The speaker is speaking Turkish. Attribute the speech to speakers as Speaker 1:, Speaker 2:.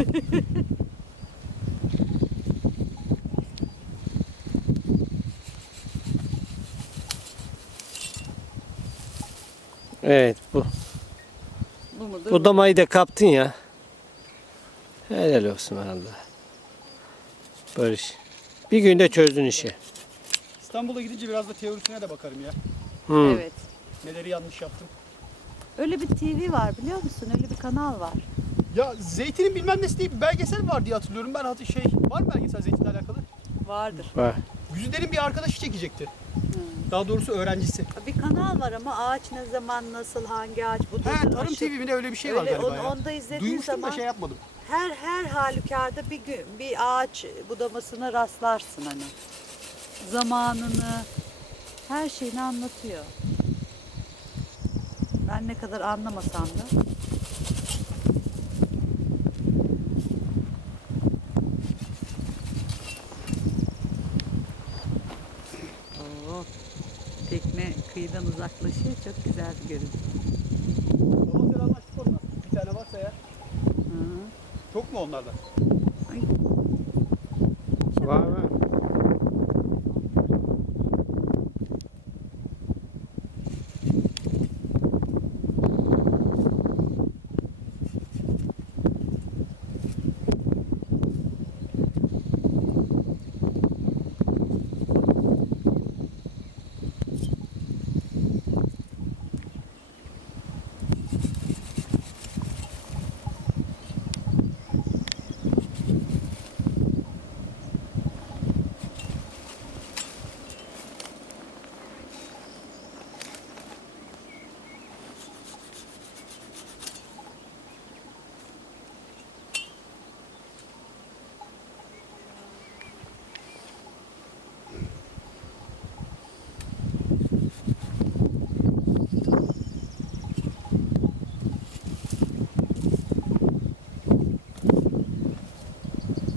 Speaker 1: Evet bu.
Speaker 2: Bu mudur?
Speaker 1: Bu damayı da kaptın ya. Helal olsun vallahi. Barış. Bir günde çözdün işi.
Speaker 3: İstanbul'a gidince biraz da teorisine de bakarım ya.
Speaker 2: Evet.
Speaker 3: Neleri yanlış yaptım.
Speaker 2: Öyle bir TV var biliyor musun? Öyle bir kanal var.
Speaker 3: Ya zeytinin bilmem nesi diye bir belgesel var diye hatırlıyorum. Ben var mı belgesel zeytinle alakalı?
Speaker 2: Vardır.
Speaker 1: Var.
Speaker 3: Güzide'nin bir arkadaşı çekecekti. Daha doğrusu öğrencisi.
Speaker 2: Bir kanal var ama ağaç ne zaman nasıl hangi ağaç bu
Speaker 3: He, Tarım TV mi ne öyle bir şey var
Speaker 2: Öyle,
Speaker 3: galiba ya.
Speaker 2: Onda izlediğin
Speaker 3: Duymuştum
Speaker 2: zaman
Speaker 3: da şey yapmadım.
Speaker 2: her halükarda bir gün bir ağaç budamasına rastlarsın hani. Zamanını, her şeyini anlatıyor. Ben ne kadar anlamasam da. Oo, tekne kıyıdan uzaklaşıyor. Çok güzel bir görüntü.
Speaker 3: Tamam selamlaştık onunla. Bir tane varsa ya.
Speaker 2: Hı.
Speaker 3: Çok mu onlardan?
Speaker 2: Ay,
Speaker 1: Var var.